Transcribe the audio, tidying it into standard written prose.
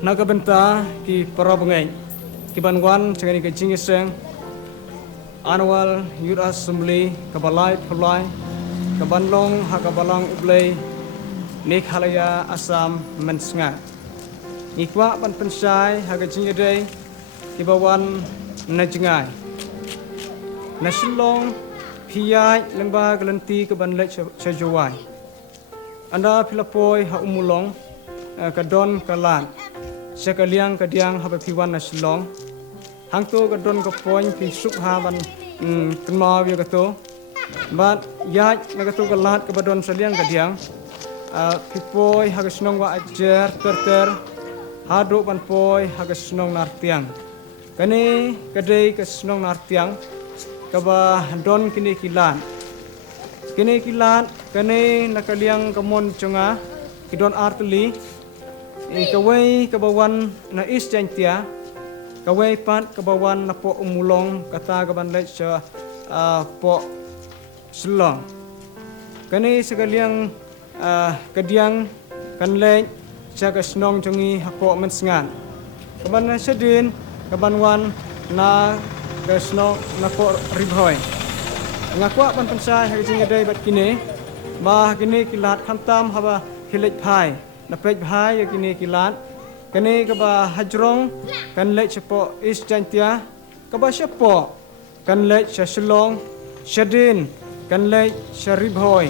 Nagabenta ki parabangay ki banwan changani ka jingiseng annual youth assembly kabalai phulai kabanlong hakabalang ublay Meghalaya Assam mensnga nikwa ban pensai haga jingidai ki bawan najngai nasilong piyai lengba galanti ke banlek chajawai anda pilapoi ha umulong kadon kalan sekaliang kadiang haba piwan nasilong hangto kadon kapoin pi sukha ban kenma wi gato bat yaj nagato kalat ke badon saliang kadiang pipoi haga snong wa ajer terter hado ban poi haga snong nartiang kani kadai ke snong nartiang kaba don kini kilan kani nakaliang kamon chunga kidon artli kawai kabawan na isjantia kawai pat kabawan na po umulong kata kaban lech po selong kani sekaliang kadiang kanlech jaga snong chungi hapo mensngan kaban sedin kaban wan na kesno na po ribhoy ngakwa pan pensai hajing dai bat kini bah kini kilat khantam haba hilet phai na pej bhai kini kilat kani kaba hajrong kan lech po is jantia kaba syapo kan lech shalong shadin kan lech sharibhoy